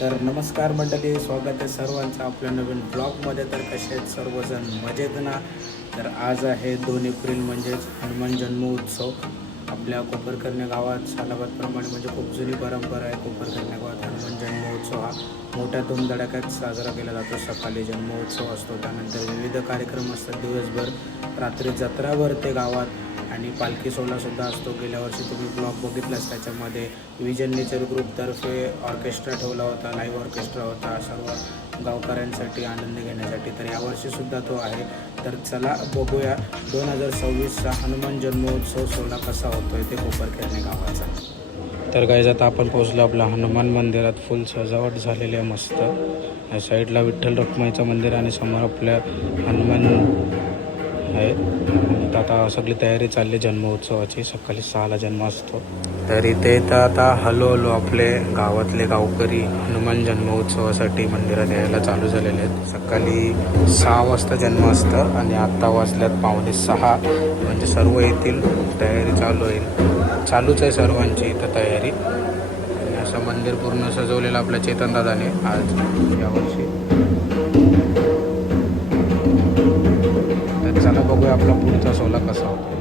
तर नमस्कार मंडळी, स्वागत आहे सर्वांचं आपल्या नवीन ब्लॉगमध्ये. तर कसे आहेत सर्वजण, मजेत ना? तर आज आहे 2 एप्रिल म्हणजेच हनुमान जन्मोत्सव. आपल्या कोपरकर्णे गावात सालाबादप्रमाणे म्हणजे खूप जुनी परंपरा आहे. कोपरकर्णे गावात हनुमान जन्मोत्सव हा मोठ्या धूमधडाक्यात साजरा केला जातो. सकाळी जन्मोत्सव असतो, त्यानंतर विविध कार्यक्रम असतात दिवसभर, रात्री जत्रा भरते गावात आणि पालखी सोहळासुद्धा असतो. गेल्या वर्षी तुम्ही ब्लॉग बघितलास, त्याच्यामध्ये विजन नेचर ग्रुपतर्फे ऑर्केस्ट्रा ठेवला होता, लाईव्ह ऑर्केस्ट्रा होता सर्व गावकऱ्यांसाठी आनंद घेण्यासाठी. तर यावर्षीसुद्धा तो आहे. तर चला बघूया 2026चा हनुमान जन्मोत्सव सोहळा कसा होतोय ते कोपरखेरणे गावाचा. तर गाईज आता आपण पोहोचलो आपल्या हनुमान मंदिरात. फुल सजावट झालेली आहे मस्त. या साईडला विठ्ठल रखुमाईचं मंदिर आणि समोर आपल्या हनुमान आहे. आणि आता सगळी तयारी चालली जन्मोत्सवाची. सकाळी 6ला जन्म असतो. तर इथे तर आता हळूहळू आपले गावातले गावकरी हनुमान जन्मोत्सवासाठी मंदिरात यायला चालू झालेले आहेत. सकाळी 6 वाजता जन्म असतं आणि आत्ता वाजल्यात 5:45, म्हणजे सर्व येतील. तयारी चालू होईल. चालूच आहे सर्वांची इथं तयारी. आणि असं मंदिर पूर्ण सजवलेलं आपल्या चेतनदादाने आज यावर्षी. तर चला बघूया आपला पुढचा सोहळा कसा होतो.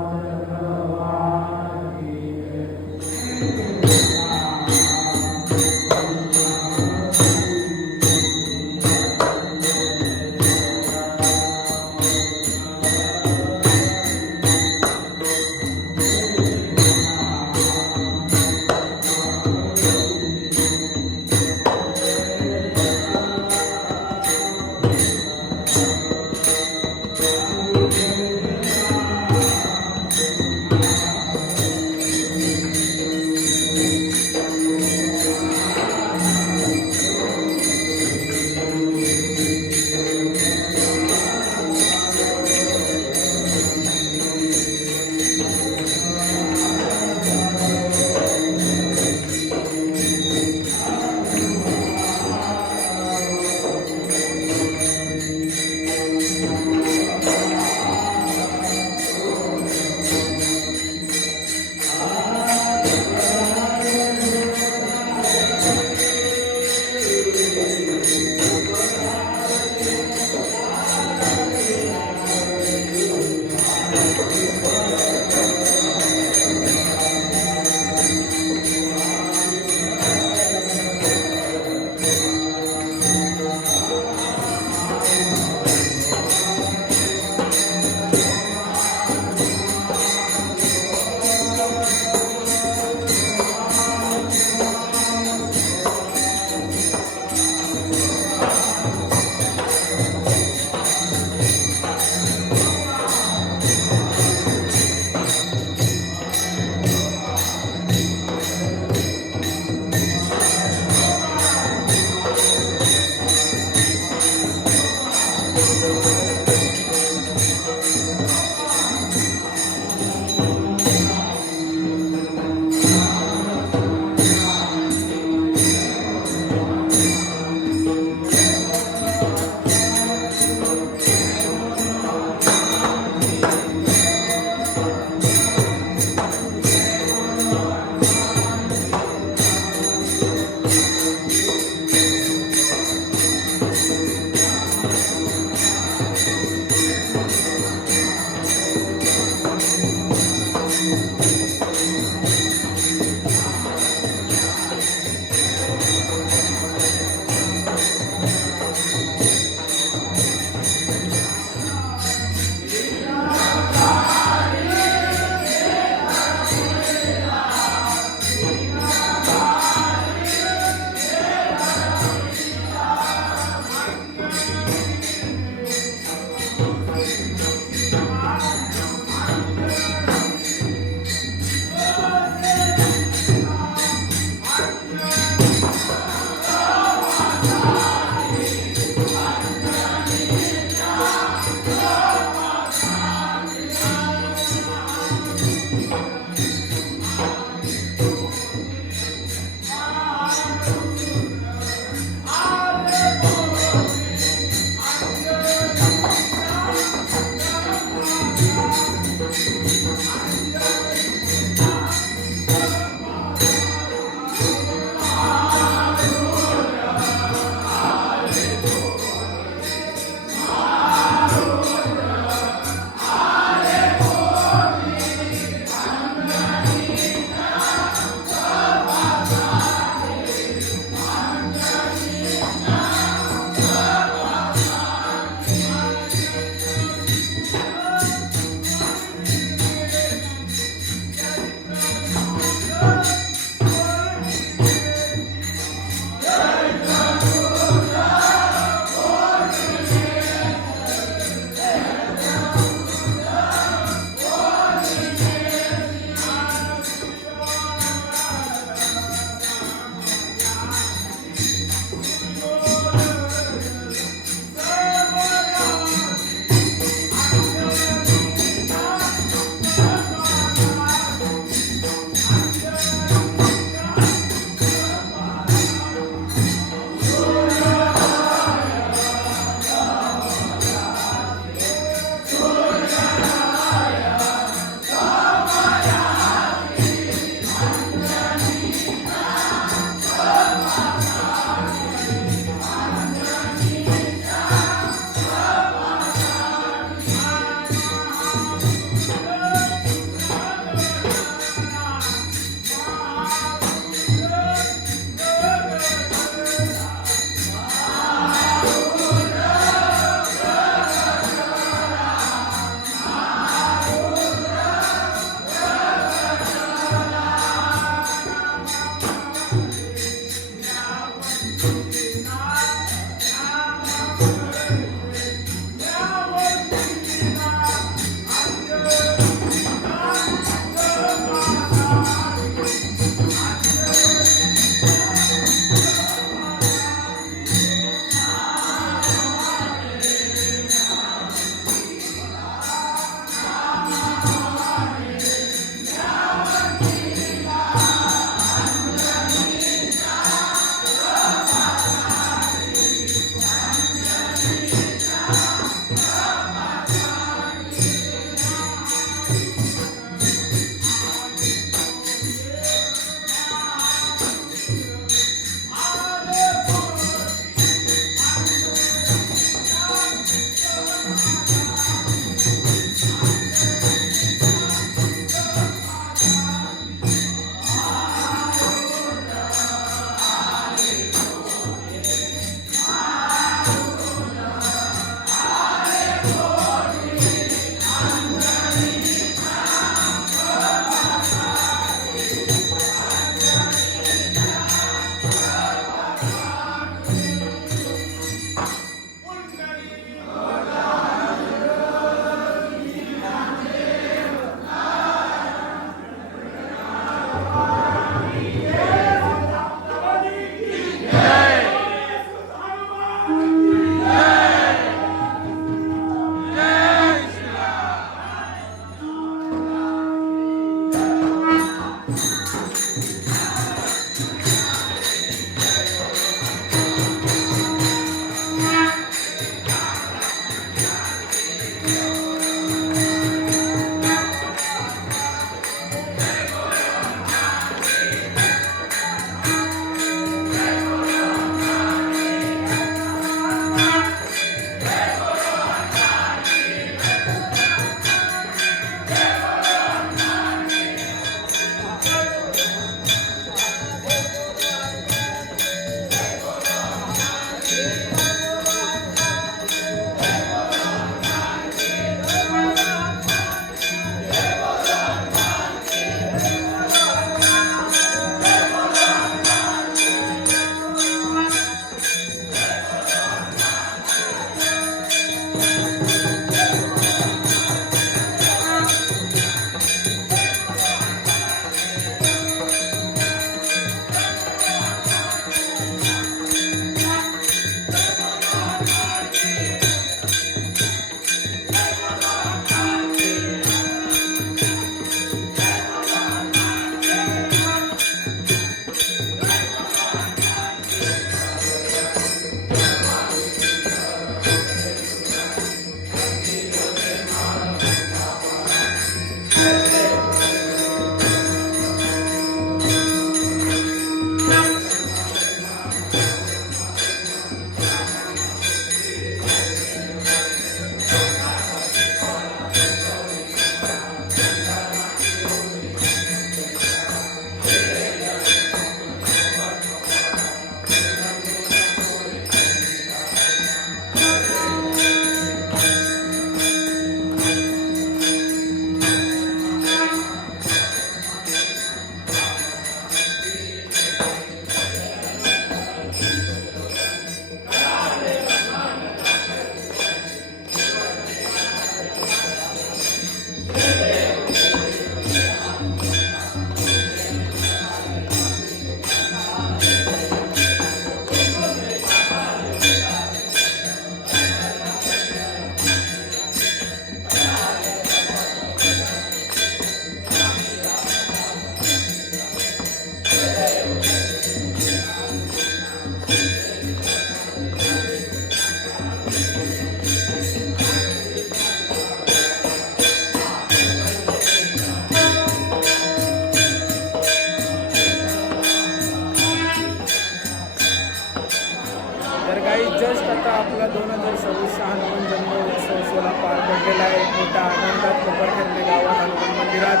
आपला 2026 हनुमान जन्मोत्सव सोहळा पार पडलेला आहे. मोठ्या आनंदात कोपरखैरणे गावात हनुमान मंदिरात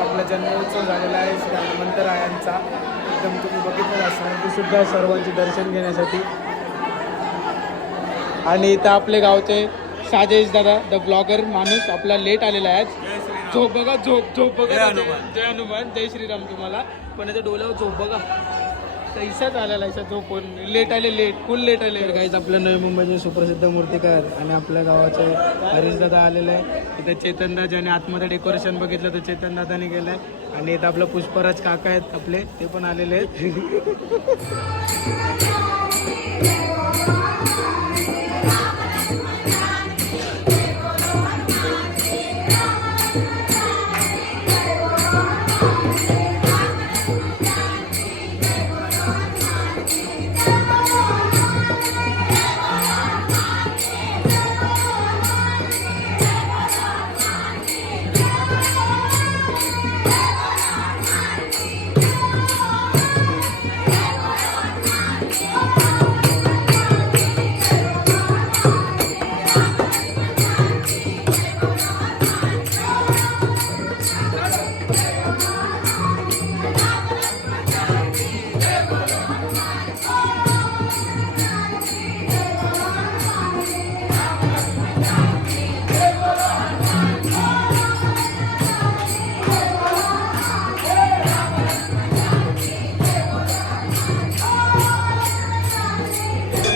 आपला जन्मोत्सव झालेला आहे श्री हनुमंतरायांचा. एकदम तुम्ही बघितलं असाल सुद्धा सर्वांचे दर्शन घेण्यासाठी. आणि इथं आपले गावचे साजेश दादा द ब्लॉगर माणूस आपला लेट आलेला आहे. झोप बघा, झोप बघा. जय हनुमान, जय श्रीराम तुम्हाला. पण याच्या डोल्यावर झोप बघा, पैसाच आलेला आहे झोपून. लेट फुल लेट आले. काहीच आपल्या नवी मुंबईचे सुप्रसिद्ध मूर्तिकार आणि आपल्या गावाचे हरीश दादा आलेले आहे. इथे चेतनदा ज्याने आतमध्ये डेकोरेशन बघितलं तर चेतन दादाने केलं आहे. आणि इथं आपलं पुष्पराज काका आहेत आपले, ते पण आलेले आहेत.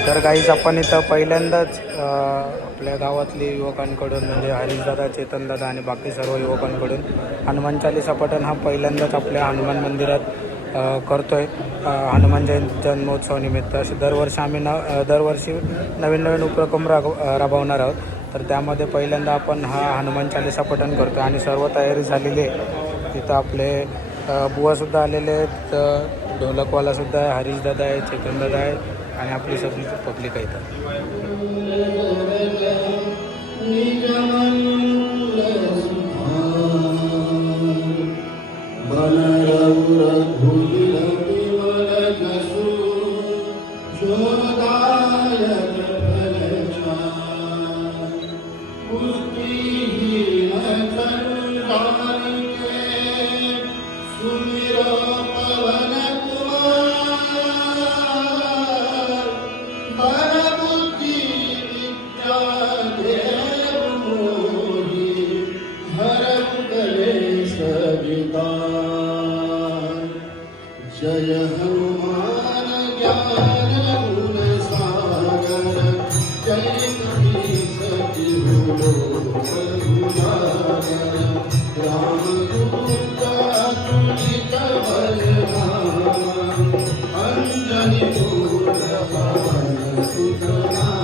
तर काहीच आपण इथं पहिल्यांदाच आपल्या गावातली युवकांकडून म्हणजे हरीशदादा, चेतनदादा आणि बाकी सर्व युवकांकडून हनुमान चालीसा पठण हा पहिल्यांदाच आपल्या हनुमान मंदिरात करतोय हनुमान जन्मोत्सवानिमित्त. असे दरवर्षी आम्ही दरवर्षी नवीन उपक्रम राबवणार आहोत. तर त्यामध्ये पहिल्यांदा आपण हा हनुमान चालीसा पठण करतो आणि सर्व तयारी झालेली आहे. तिथं आपले बुवासुद्धा आलेले आहेत, ढोलकवालासुद्धा आहे, हरीशदादा आहे, चेतनदादा आहे आणि आपली सगळी पब्लिक आहे. जय हनुमान ज्ञान गुण सागर जय कपीस रामदूत अतुलित बलधामा अंजनी पुत्र पवन सुत नामा.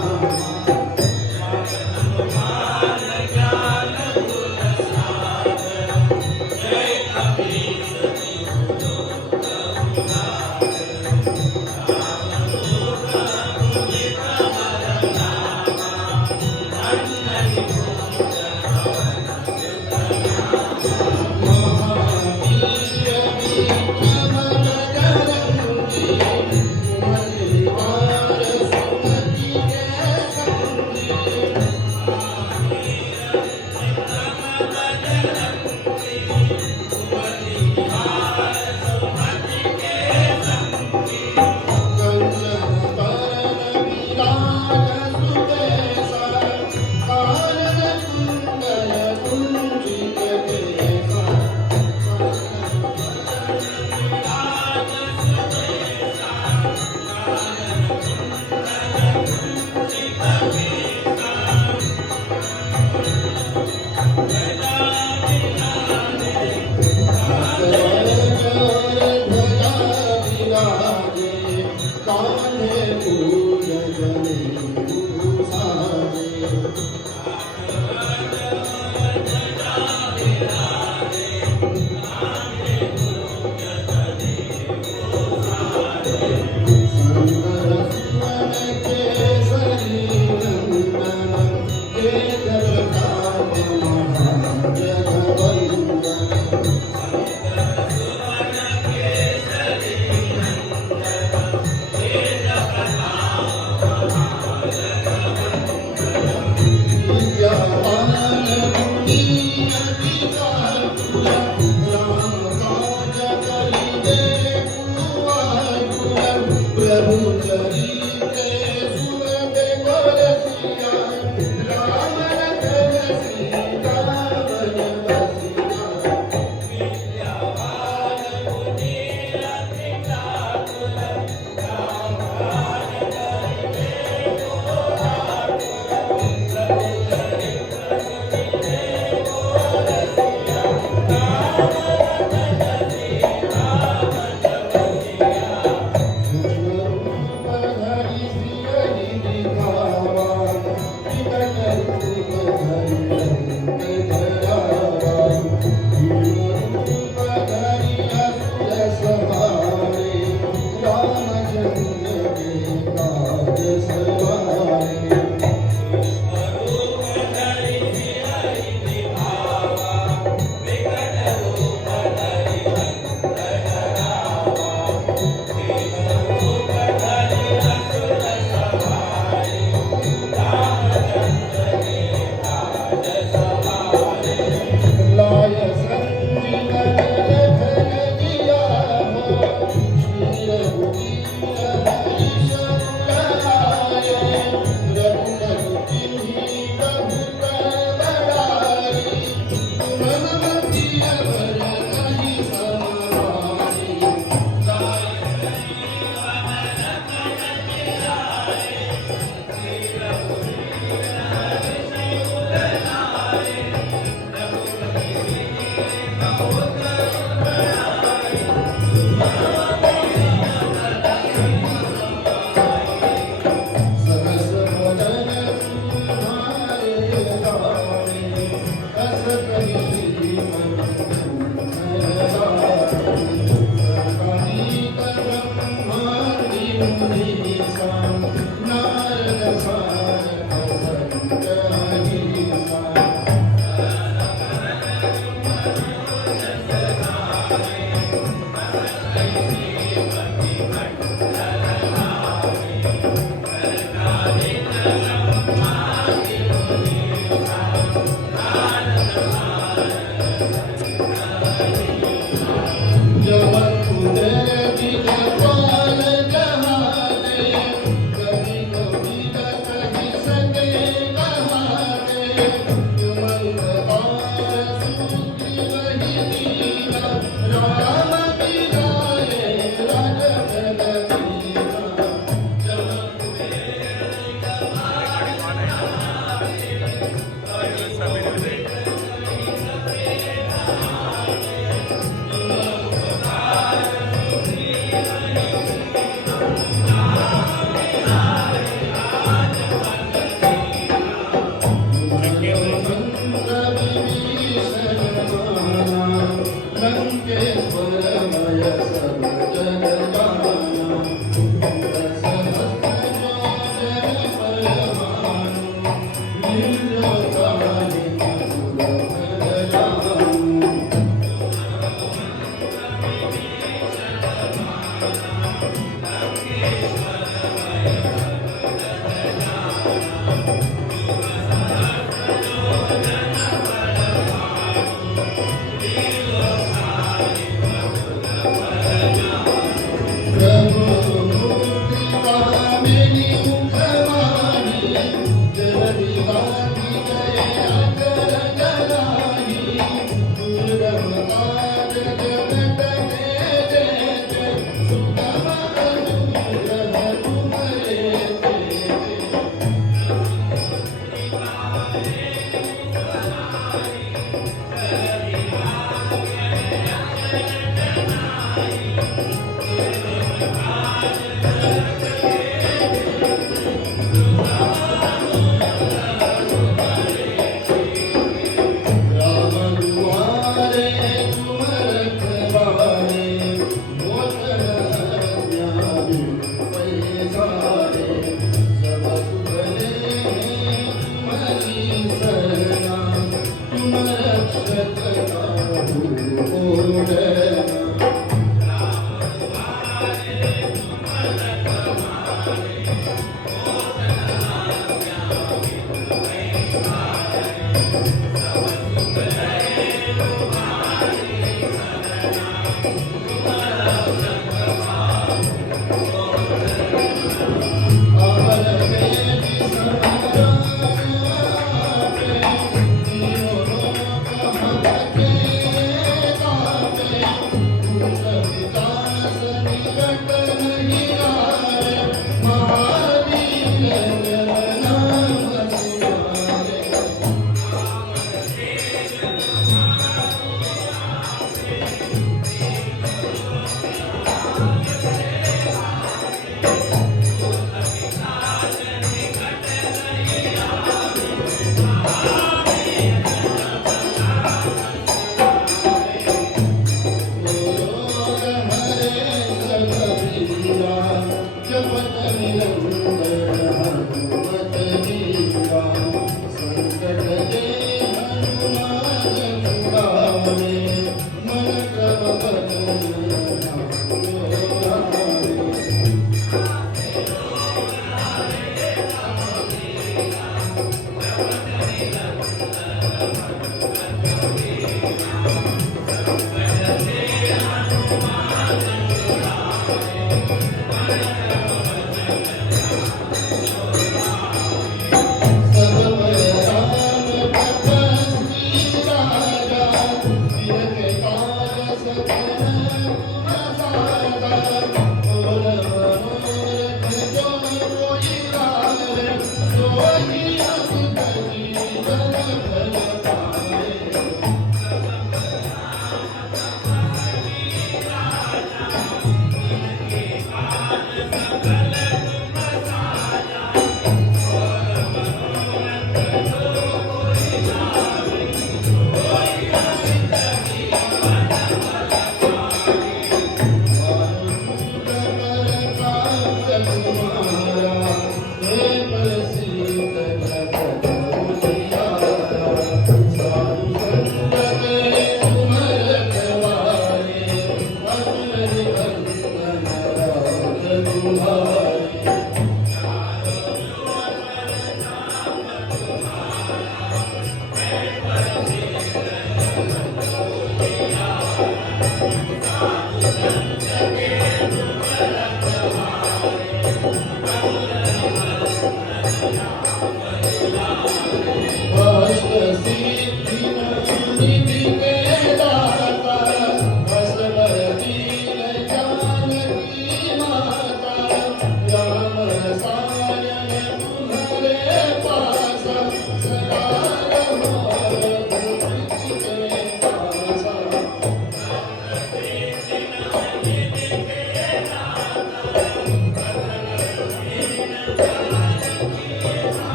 लंकेश्वरमय सर्व जगजाना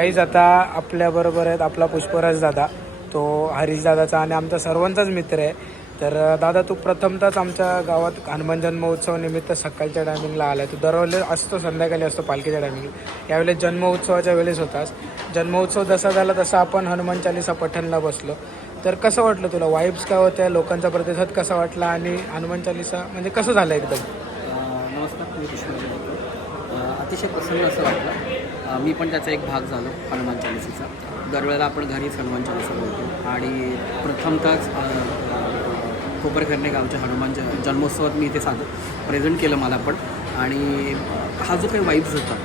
गाईज आता आपल्याबरोबर आहेत आपला पुष्पराज दादा, तो हरीश दादाचा आणि आमचा सर्वांचाच मित्र आहे. तर दादा, तू प्रथमतःच आमच्या गावात हनुमान जन्मोत्सव निमित्त सकाळच्या टायमिंगला आला आहे. तू दरवेळेस असतो, संध्याकाळी असतो पालखीच्या टायमिंगला. यावेळेस जन्मोत्सवाच्या वेळेस होतास. जन्मोत्सव जसा झाला तसा आपण हनुमान चालीसा पठणला बसलो. तर कसं वाटलं तुला? वाईब्स काय होत्या, लोकांचा प्रतिसाद कसा वाटला आणि हनुमान चालीसा म्हणजे कसं झालं एकदम? नमस्कार, मी पुष्पराज बोलतो. अतिशय प्रसन्न असं वाटलं. मी पण त्याचा एक भाग झालो हनुमान चालीसेचा. दरवेळेला आपण घरीच हनुमान चालीसा बोलतो आणि प्रथमतःच कोपरखर्णे गावच्या हनुमान जन्मोत्सवात मी इथे प्रेझेंट केलं मला पण. आणि हा जो काही वाईब्स होता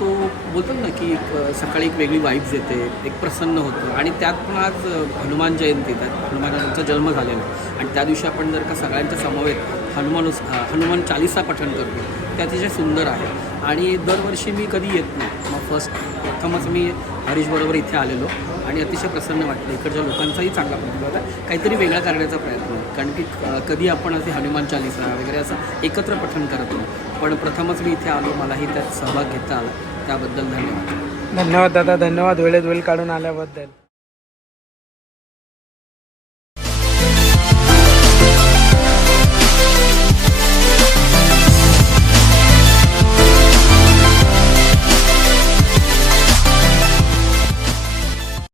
तो बोलतात ना की सकाळी एक वेगळी वाईब्स येते, एक प्रसन्न होतं. आणि त्यात पण आज हनुमान जयंती, त्यात हनुमानाचा जन्म झालेला आहे आणि त्या दिवशी आपण जर का सगळ्यांच्या समवेत हनुमान चालीसा पठण करतो, ते अतिशय सुंदर आहे. आणि दरवर्षी मी कधी येत नाही, मग प्रथमच मी हरीशबरोबर इथे आलेलो आणि अतिशय प्रसन्न वाटलं. इकडच्या लोकांचाही चांगला प्रतिसाद होता. काहीतरी वेगळा करण्याचा प्रयत्न आहे, कारण की कधी आपण असे हनुमान चालीसा वगैरे असं एकत्र पठण करत नाही. पण प्रथमच मी इथे आलो, मलाही त्यात सहभाग घेता आला, त्याबद्दल धन्यवाद. धन्यवाद दादा, धन्यवाद वेळेत वेळ काढून आल्याबद्दल.